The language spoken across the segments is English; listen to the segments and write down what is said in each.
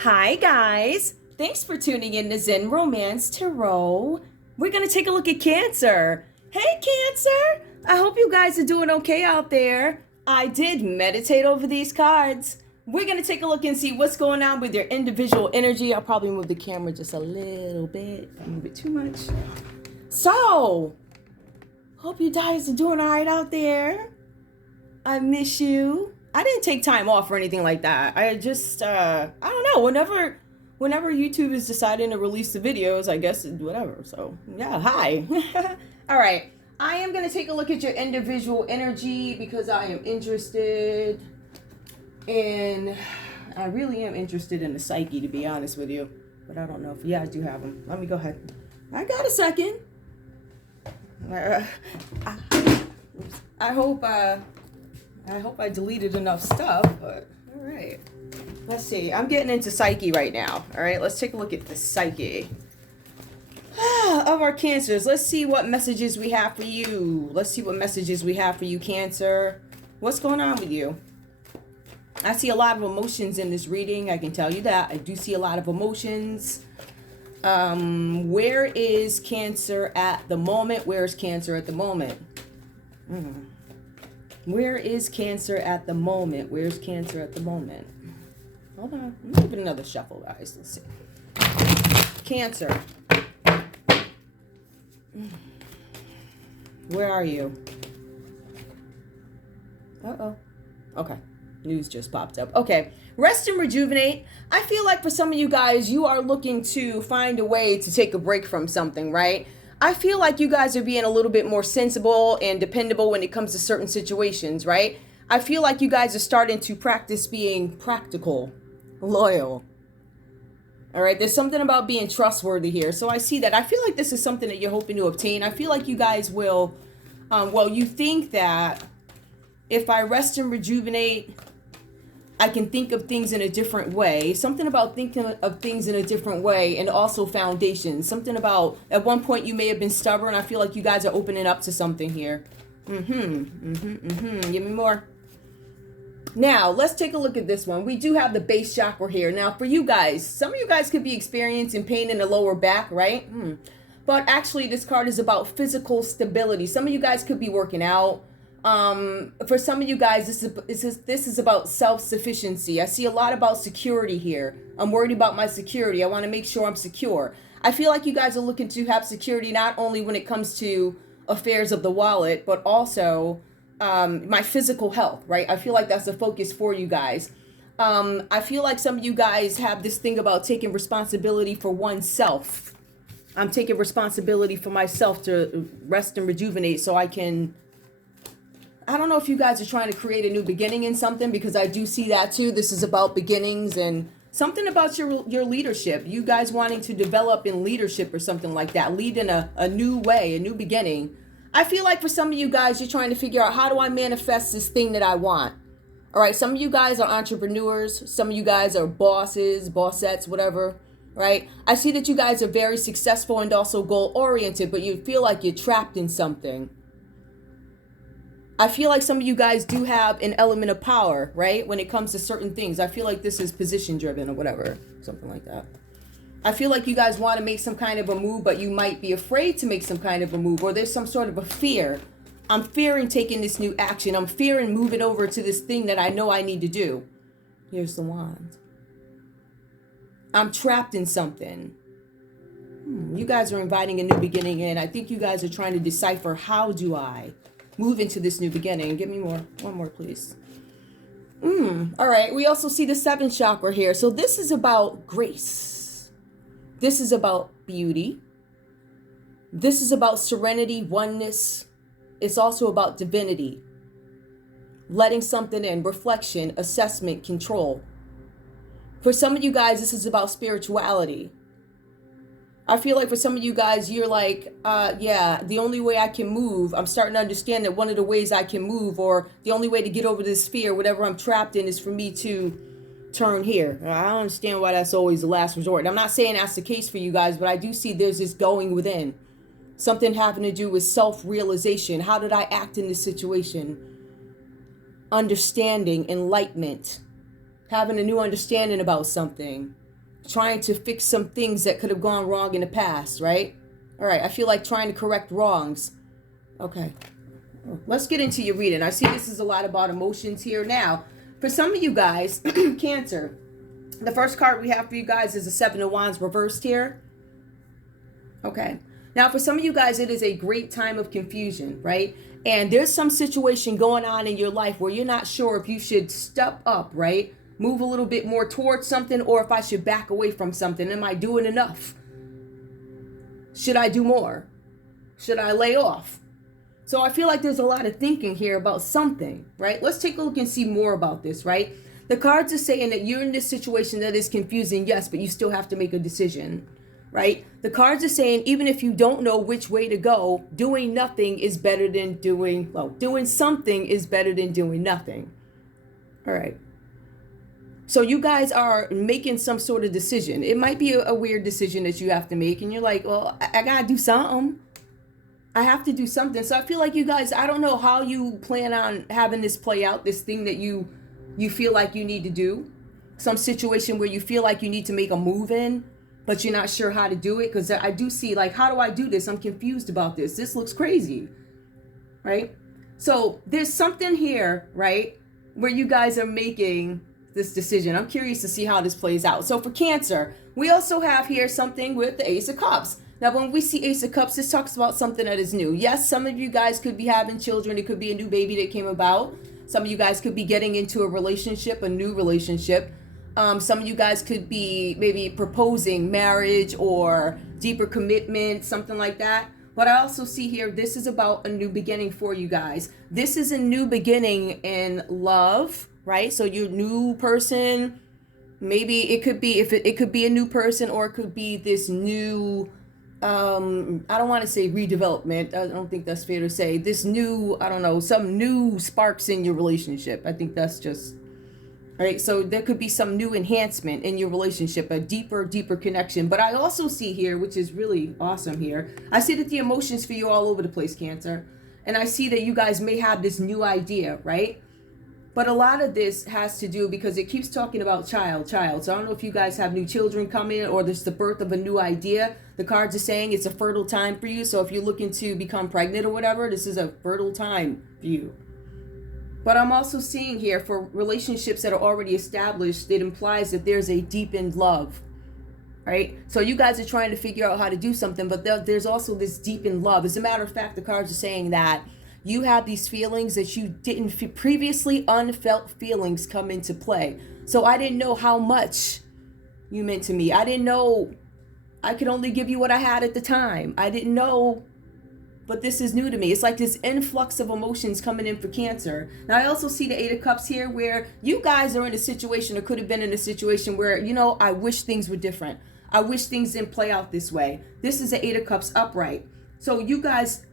Hi guys, thanks for tuning in to Zen Romance Tarot. We're going to take a look at Cancer. Hey Cancer, I hope you guys are doing okay out there. I did meditate over these cards. We're going to take a look and see what's going on with your individual energy. I'll probably move the camera just a little bit, don't move it too much. So, hope you guys are doing all right out there. I miss you. I didn't take time off or anything like that. I just, I don't know. Whenever YouTube is deciding to release the videos, I guess whatever. So yeah, hi. All right. I am gonna take a look at your individual energy because I am interested in. I really am interested in the psyche, to be honest with you. But I don't know if I do have them. Let me go ahead. I got a second. I hope I deleted enough stuff, but all right. Let's see. I'm getting into psyche right now. All right, let's take a look at the psyche of our Cancers. Let's see what messages we have for you. Let's see what messages we have for you, Cancer. What's going on with you? I see a lot of emotions in this reading. I can tell you that. I do see a lot of emotions. Where is Cancer at the moment? Where is Cancer at the moment? Where is Cancer at the moment? Where's Cancer at the moment? Hold on. Let me give it another shuffle, guys. Let's see. Cancer. Where are you? Uh-oh. Okay. News just popped up. Okay. Rest and rejuvenate. I feel like for some of you guys, you are looking to find a way to take a break from something, right? I feel like you guys are being a little bit more sensible and dependable when it comes to certain situations, right? I feel like you guys are starting to practice being practical, loyal. All right, there's something about being trustworthy here. So I see that. I feel like this is something that you're hoping to obtain. I feel like you guys will, you think that if I rest and rejuvenate, I can think of things in a different way. Something about thinking of things in a different way, and also foundation. Something about, at one point you may have been stubborn. I feel like you guys are opening up to something here. Give me more. Now, let's take a look at this one. We do have the base chakra here. Now, for you guys, some of you guys could be experiencing pain in the lower back, right? But actually, this card is about physical stability. Some of you guys could be working out. For some of you guys, this is about self-sufficiency. I see a lot about security here. I'm worried about my security. I want to make sure I'm secure. I feel like you guys are looking to have security not only when it comes to affairs of the wallet, but also my physical health, right? I feel like that's the focus for you guys. I feel like some of you guys have this thing about taking responsibility for oneself. I'm taking responsibility for myself to rest and rejuvenate so I can... I don't know if you guys are trying to create a new beginning in something, because I do see that too. This is about beginnings and something about your leadership. You guys wanting to develop in leadership or something like that. Lead in a new way, a new beginning. I feel like for some of you guys, you're trying to figure out, how do I manifest this thing that I want? All right, some of you guys are entrepreneurs. Some of you guys are bosses, bossettes, whatever, right? I see that you guys are very successful and also goal-oriented, but you feel like you're trapped in something. I feel like some of you guys do have an element of power, right? When it comes to certain things. I feel like this is position driven or whatever, something like that. I feel like you guys want to make some kind of a move, but you might be afraid to make some kind of a move, or there's some sort of a fear. I'm fearing taking this new action. I'm fearing moving over to this thing that I know I need to do. Here's the wand. I'm trapped in something. You guys are inviting a new beginning in. I think you guys are trying to decipher, how do I move into this new beginning? Give me more. One more, please. All right. We also see the 7th chakra here. So this is about grace. This is about beauty. This is about serenity, oneness. It's also about divinity. Letting something in, reflection, assessment, control. For some of you guys, this is about spirituality. I feel like for some of you guys, you're like, yeah, the only way I can move, I'm starting to understand that one of the ways I can move, or the only way to get over this fear, whatever I'm trapped in, is for me to turn here. I don't understand why that's always the last resort. And I'm not saying that's the case for you guys, but I do see there's this going within. Something having to do with self-realization. How did I act in this situation? Understanding, enlightenment. Having a new understanding about something. trying to fix some things that could have gone wrong in the past, right? All right, I feel like trying to correct wrongs. Okay, let's get into your reading. I see this is a lot about emotions here. Now, for some of you guys, Cancer, the first card we have for you guys is the Seven of Wands reversed here. Okay. Now, for some of you guys, it is a great time of confusion, right? And there's some situation going on in your life where you're not sure if you should step up, right? Move a little bit more towards something, or if I should back away from something. Am I doing enough? Should I do more? Should I lay off? So I feel like there's a lot of thinking here about something, right? Let's take a look and see more about this, right? The cards are saying that you're in this situation that is confusing, yes, but you still have to make a decision, right? The cards are saying even if you don't know which way to go, doing nothing is better than doing something is better than doing nothing. All right. So you guys are making some sort of decision. It might be a weird decision that you have to make, and you're like, well, I gotta do something. I have to do something. So I feel like you guys, I don't know how you plan on having this play out, this thing that you feel like you need to do. Some situation where you feel like you need to make a move in, but you're not sure how to do it. Because I do see, like, how do I do this? I'm confused about this. This looks crazy, right? So there's something here, right, where you guys are making this decision. I'm curious to see how this plays out. So for Cancer, we also have here something with the Ace of Cups. Now, when we see Ace of Cups, this talks about something that is new. Yes, some of you guys could be having children. It could be a new baby that came about. Some of you guys could be getting into a relationship, a new relationship. Some of you guys could be maybe proposing marriage or deeper commitment, something like that. But I also see here, this is about a new beginning for you guys. This is a new beginning in love, right? So your new person, maybe it could be, it could be a new person, or it could be this new, I don't want to say redevelopment. I don't think that's fair to say. This new, I don't know, some new sparks in your relationship. I think that's just, right? So there could be some new enhancement in your relationship, a deeper connection. But I also see here, which is really awesome here, I see that the emotions for you all over the place, Cancer. And I see that you guys may have this new idea, right? But a lot of this has to do because it keeps talking about child. So I don't know if you guys have new children coming, or there's the birth of a new idea. The cards are saying it's a fertile time for you. So if you're looking to become pregnant or whatever, this is a fertile time for you. But I'm also seeing here for relationships that are already established, it implies that there's a deepened love, right? So you guys are trying to figure out how to do something, but there's also this deepened love. As a matter of fact, the cards are saying that you have these feelings that you didn't previously unfelt feelings come into play. So I didn't know how much you meant to me. I didn't know. I could only give you what I had at the time. I didn't know, but this is new to me. It's like this influx of emotions coming in for Cancer. Now, I also see the Eight of Cups here, where you guys are in a situation, or could have been in a situation where, you know, I wish things were different. I wish things didn't play out this way. This is the Eight of Cups upright. So you guys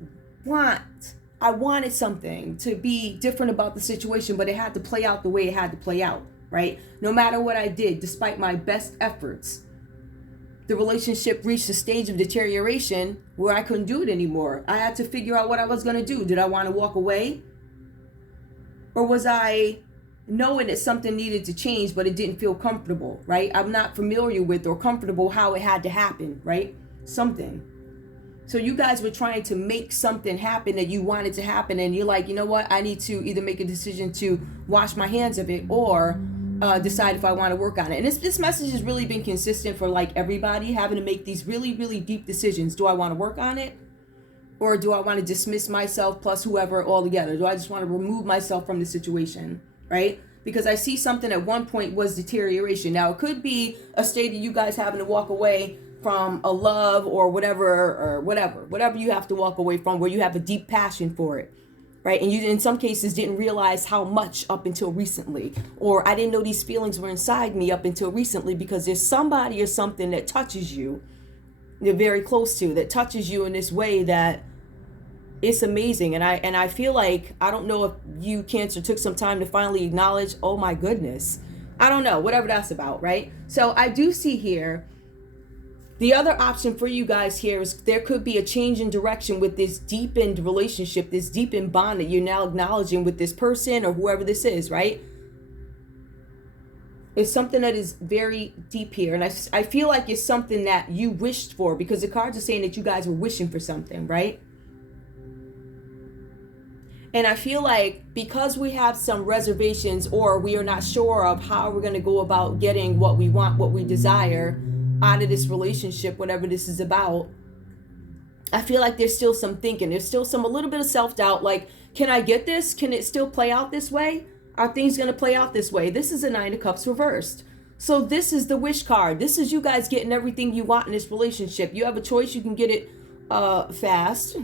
I wanted something to be different about the situation, but it had to play out the way it had to play out, right? No matter what I did, despite my best efforts, the relationship reached a stage of deterioration where I couldn't do it anymore. I had to figure out what I was going to do. Did I want to walk away? Or was I knowing that something needed to change, but it didn't feel comfortable, right? I'm not familiar with or comfortable how it had to happen, right? Something. So you guys were trying to make something happen that you wanted to happen, and you're like, you know what? I need to either make a decision to wash my hands of it, or decide if I want to work on it. And this message has really been consistent for like everybody having to make these really, really deep decisions. Do I want to work on it? Or do I want to dismiss myself plus whoever altogether? Do I just want to remove myself from the situation, right? Because I see something at one point was deterioration. Now, it could be a state of you guys having to walk away from a love or whatever you have to walk away from, where you have a deep passion for it, right? And you, in some cases, didn't realize how much up until recently, or I didn't know these feelings were inside me up until recently, because there's somebody or something that touches you, you're very close to, that touches you in this way that it's amazing. And I feel like, I don't know if you, Cancer, took some time to finally acknowledge, oh my goodness, I don't know, whatever that's about, right? So I do see here, the other option for you guys here is there could be a change in direction with this deepened relationship, this deepened bond that you're now acknowledging with this person or whoever this is, right? It's something that is very deep here. And I feel like it's something that you wished for, because the cards are saying that you guys were wishing for something, right? And I feel like because we have some reservations, or we are not sure of how we're going to go about getting what we want, what we desire out of this relationship, whatever this is about, I feel like there's still some thinking. There's still a little bit of self-doubt. Like, can I get this? Can it still play out this way? Are things going to play out this way? This is a Nine of Cups reversed. So this is the wish card. This is you guys getting everything you want in this relationship. You have a choice. You can get it fast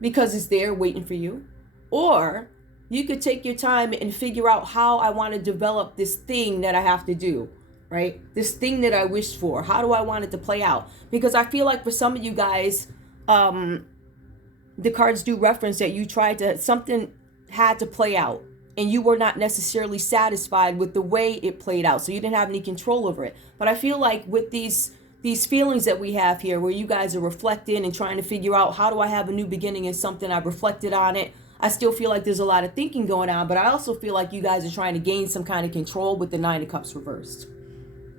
because it's there waiting for you. Or you could take your time and figure out how I want to develop this thing that I have to do, right? This thing that I wished for. How do I want it to play out? Because I feel like for some of you guys, the cards do reference that you tried to, something had to play out, and you were not necessarily satisfied with the way it played out. So you didn't have any control over it. But I feel like with these feelings that we have here, where you guys are reflecting and trying to figure out, how do I have a new beginning in something? I've reflected on it. I still feel like there's a lot of thinking going on, but I also feel like you guys are trying to gain some kind of control with the Nine of Cups reversed,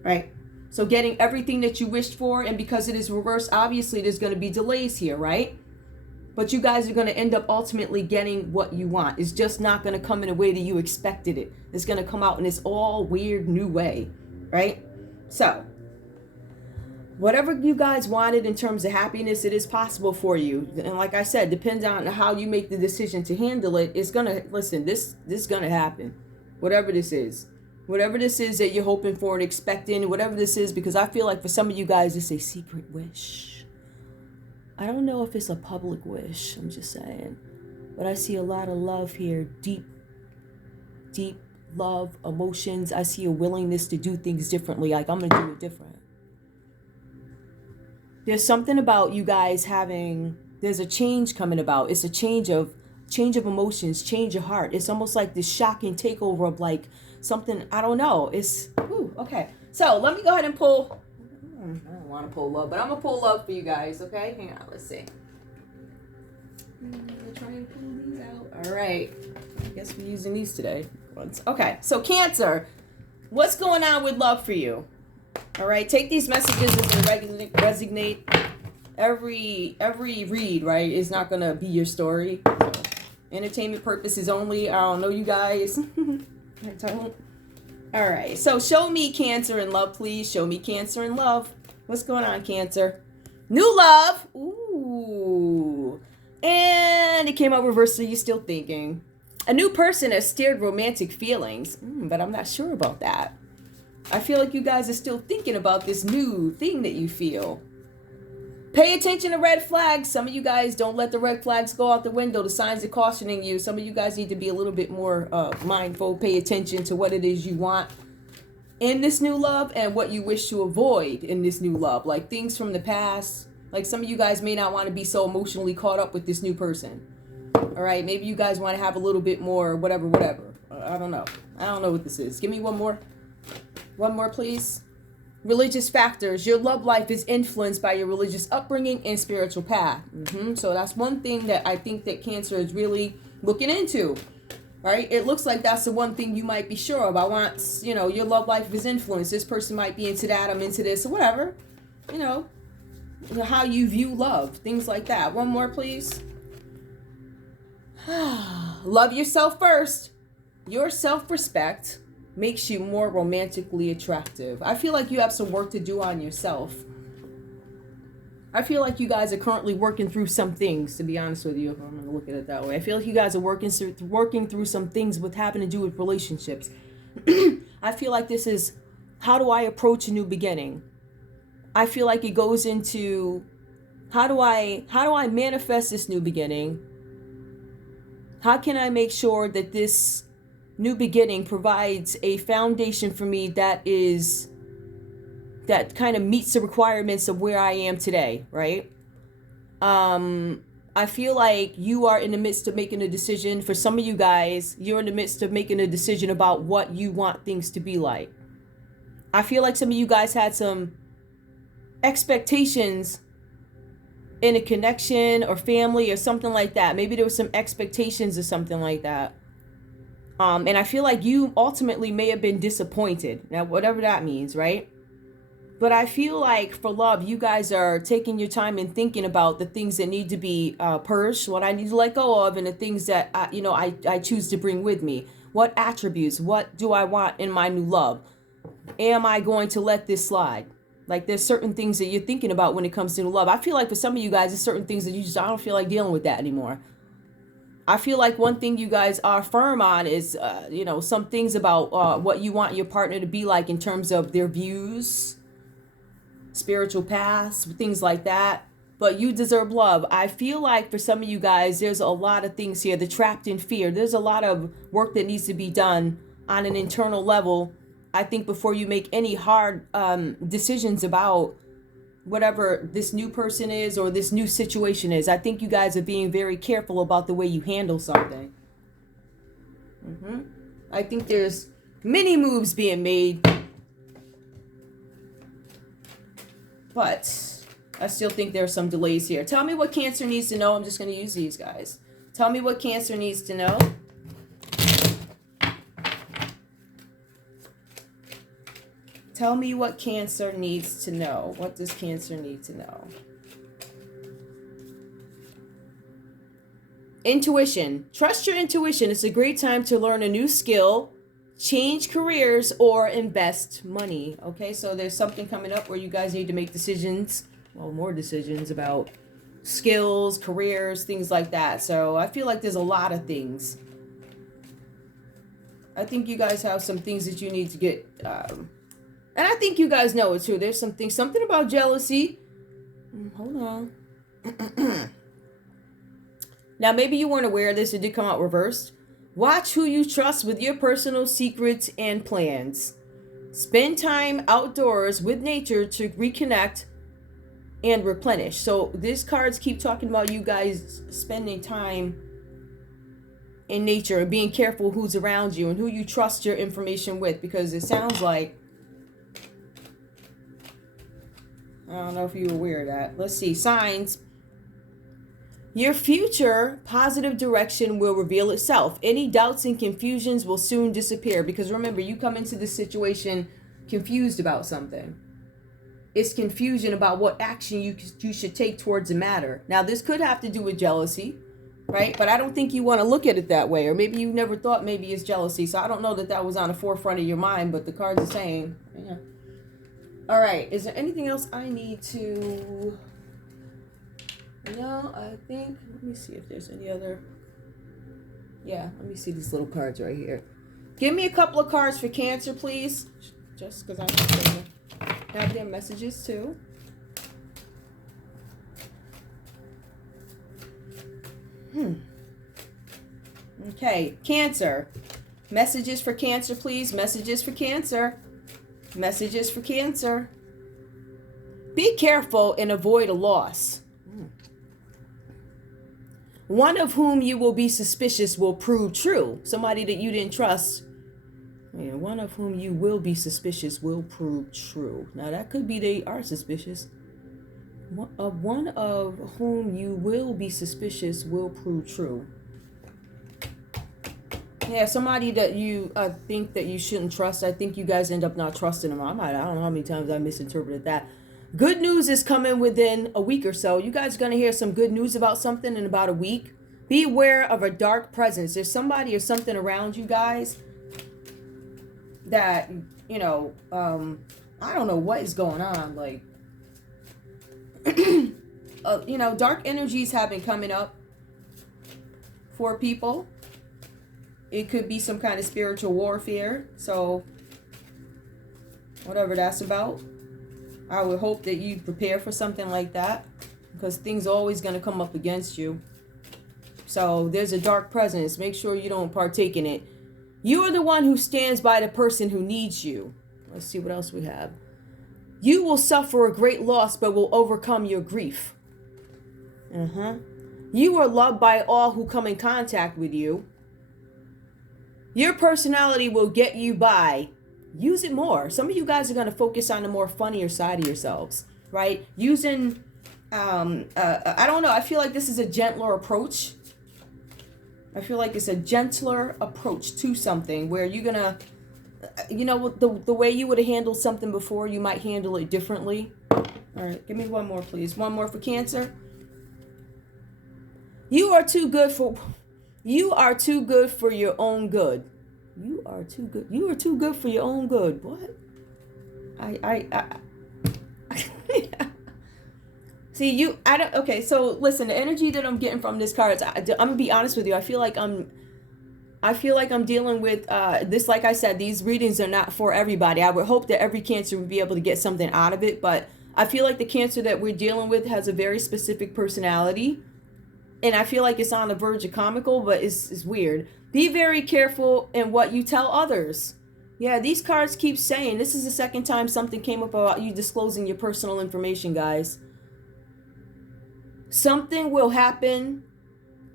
right? So getting everything that you wished for, and because it is reversed, obviously there's going to be delays here, right? But you guys are going to end up ultimately getting what you want. It's just not going to come in a way that you expected it. It's going to come out in this all weird new way, right? So whatever you guys wanted in terms of happiness, it is possible for you. And like I said, depends on how you make the decision to handle it. It's going to, listen, this is going to happen. Whatever this is. Whatever this is that you're hoping for and expecting, whatever this is, because I feel like for some of you guys, it's a secret wish. I don't know if it's a public wish, I'm just saying. But I see a lot of love here. Deep love, emotions. I see a willingness to do things differently. Like, I'm going to do it different. There's something about you guys there's a change coming about. It's a change of emotions, change of heart. It's almost like this shocking takeover of like something, I don't know. It's, okay. So let me go ahead and pull, I don't want to pull love, but I'm going to pull love for you guys, okay? Hang on, let's see. I'm going to try and pull these out. All right. I guess we're using these today. Okay, so Cancer, what's going on with love for you? All right, take these messages as they resonate. Every read, right, is not going to be your story. So, entertainment purposes only. I don't know you guys. I don't. All right, so show me Cancer in love, please. Show me Cancer in love. What's going on, Cancer? New love. Ooh. And it came out reversed, so you're still thinking. A new person has stirred romantic feelings, but I'm not sure about that. I feel like you guys are still thinking about this new thing that you feel. Pay attention to red flags. Some of you guys, don't let the red flags go out the window. The signs are cautioning you. Some of you guys need to be a little bit more mindful. Pay attention to what it is you want in this new love and what you wish to avoid in this new love. Like things from the past. Like some of you guys may not want to be so emotionally caught up with this new person. All right, maybe you guys want to have a little bit more whatever. I don't know. I don't know what this is. Give me one more. One more, please. Religious factors. Your love life is influenced by your religious upbringing and spiritual path. So that's one thing that I think that Cancer is really looking into, right? It looks like that's the one thing you might be sure of. I want, your love life is influenced. This person might be into that. I'm into this or whatever. How you view love. Things like that. One more, please. Love yourself first. Your self-respect makes you more romantically attractive. I feel like you have some work to do on yourself. I feel like you guys are currently working through some things, to be honest with you. I'm going to look at it that way. I feel like you guys are working through some things with having to do with relationships. I feel like this is, how do I approach a new beginning? I feel like it goes into, how do I manifest this new beginning? How can I make sure that this new beginning provides a foundation for me that kind of meets the requirements of where I am today, right? I feel like you are in the midst of making a decision. For some of you guys, you're in the midst of making a decision about what you want things to be like. I feel like some of you guys had some expectations in a connection or family or something like that. Maybe there was some expectations or something like that. And I feel like you ultimately may have been disappointed. Now, whatever that means, right? But I feel like for love, you guys are taking your time and thinking about the things that need to be purged, what I need to let go of, and the things that, I choose to bring with me. What attributes, what do I want in my new love? Am I going to let this slide? Like, there's certain things that you're thinking about when it comes to new love. I feel like for some of you guys, there's certain things that I don't feel like dealing with that anymore. I feel like one thing you guys are firm on is, some things about what you want your partner to be like in terms of their views, spiritual paths, things like that. But you deserve love. I feel like for some of you guys, there's a lot of things here. They're trapped in fear. There's a lot of work that needs to be done on an internal level, I think, before you make any hard decisions about whatever this new person is or this new situation is. I think you guys are being very careful about the way you handle something. I think there's many moves being made, but I still think there are some delays here. Tell me what Cancer needs to know. I'm just going to use these guys. Tell me what Cancer needs to know. Tell me what Cancer needs to know. What does Cancer need to know? Intuition. Trust your intuition. It's a great time to learn a new skill, change careers, or invest money. Okay, so there's something coming up where you guys need to make decisions. Well, more decisions about skills, careers, things like that. So I feel like there's a lot of things. I think you guys have some things that you need to get... and I think you guys know it too. There's something about jealousy. Hold on. Now, maybe you weren't aware of this. It did come out reversed. Watch who you trust with your personal secrets and plans. Spend time outdoors with nature to reconnect and replenish. So these cards keep talking about you guys spending time in nature and being careful who's around you and who you trust your information with, because it sounds like, I don't know if you were aware of that. Let's see. Signs. Your future positive direction will reveal itself. Any doubts and confusions will soon disappear. Because remember, you come into this situation confused about something. It's confusion about what action you should take towards a matter. Now, this could have to do with jealousy, right? But I don't think you want to look at it that way. Or maybe you never thought maybe it's jealousy. So I don't know that that was on the forefront of your mind. But the cards are saying, yeah. All right, is there anything else I need to... No, I think... Let me see if there's any other... Yeah, let me see these little cards right here. Give me a couple of cards for Cancer, please. Just because I have their messages, too. Okay, Cancer. Messages for Cancer, please. Messages for Cancer. Messages for Cancer. Be careful and avoid a loss. One of whom you will be suspicious will prove true. Somebody that you didn't trust. Yeah, one of whom you will be suspicious will prove true. Now that could be they are suspicious. One of whom you will be suspicious will prove true. Yeah, somebody that you think that you shouldn't trust. I think you guys end up not trusting them. I don't know how many times I misinterpreted that. Good news is coming within a week or so. You guys are going to hear some good news about something in about a week. Be aware of a dark presence. There's somebody or something around you guys that, I don't know what is going on. Like, dark energies have been coming up for people. It could be some kind of spiritual warfare. So, whatever that's about. I would hope that you prepare for something like that, because things are always going to come up against you. So there's a dark presence. Make sure you don't partake in it. You are the one who stands by the person who needs you. Let's see what else we have. You will suffer a great loss, but will overcome your grief. You are loved by all who come in contact with you. Your personality will get you by. Use it more. Some of you guys are going to focus on the more funnier side of yourselves, right? Using, I don't know. I feel like this is a gentler approach. I feel like it's a gentler approach to something where you're gonna, you know, the way you would have handled something before, you might handle it differently. All right, give me one more, please. One more for Cancer. You are too good for your own good. You are too good. You are too good for your own good. What? I See, I don't, okay, so listen, the energy that I'm getting from this card, I'm gonna be honest with you. I feel like I'm dealing with this. Like I said, these readings are not for everybody. I would hope that every Cancer would be able to get something out of it, but I feel like the Cancer that we're dealing with has a very specific personality, and I feel like it's on the verge of comical, but it's weird. Be very careful in what you tell others. Yeah, these cards keep saying, this is the second time something came up about you disclosing your personal information, guys. Something will happen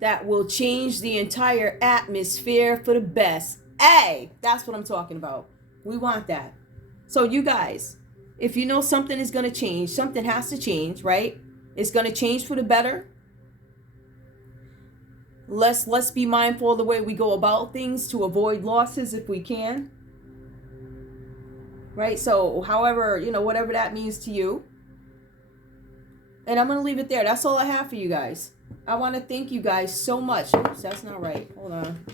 that will change the entire atmosphere for the best. Hey, that's what I'm talking about. We want that. So you guys, if you know something is going to change, something has to change, right? It's going to change for the better. Let's be mindful of the way we go about things to avoid losses if we can. Right? So however, you know, whatever that means to you. And I'm going to leave it there. That's all I have for you guys. I want to thank you guys so much. Oops, that's not right. Hold on.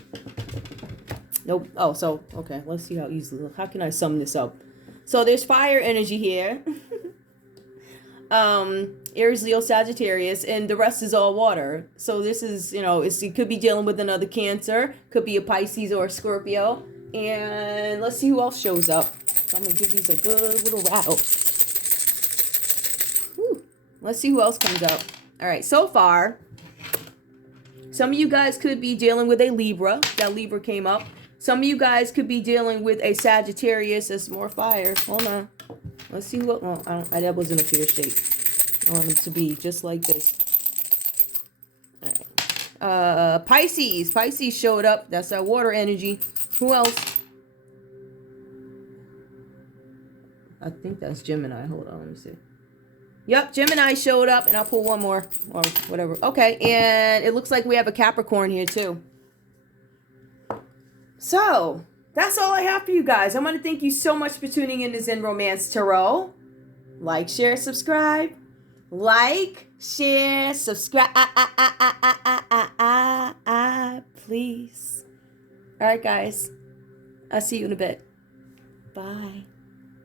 Nope. Oh, so, okay. Let's see how can I sum this up? So there's fire energy here. Aries, Leo, Sagittarius, and the rest is all water. So this is, you know, it could be dealing with another Cancer. Could be a Pisces or a Scorpio. And let's see who else shows up. So I'm going to give these a good little rattle. Let's see who else comes up. All right, so far, some of you guys could be dealing with a Libra. That Libra came up. Some of you guys could be dealing with a Sagittarius. That's more fire. Hold on. Let's see what... Oh, that wasn't a fair shape. I want them to be just like this. All right. Pisces. Pisces showed up. That's our water energy. Who else? I think that's Gemini. Hold on, let me see. Yep, Gemini showed up, and I'll pull one more, or whatever. Okay, and it looks like we have a Capricorn here, too. So, that's all I have for you guys. I want to thank you so much for tuning in to Zen Romance Tarot. Like, share, subscribe. Like, share, subscribe. Please. All right, guys. I'll see you in a bit. Bye.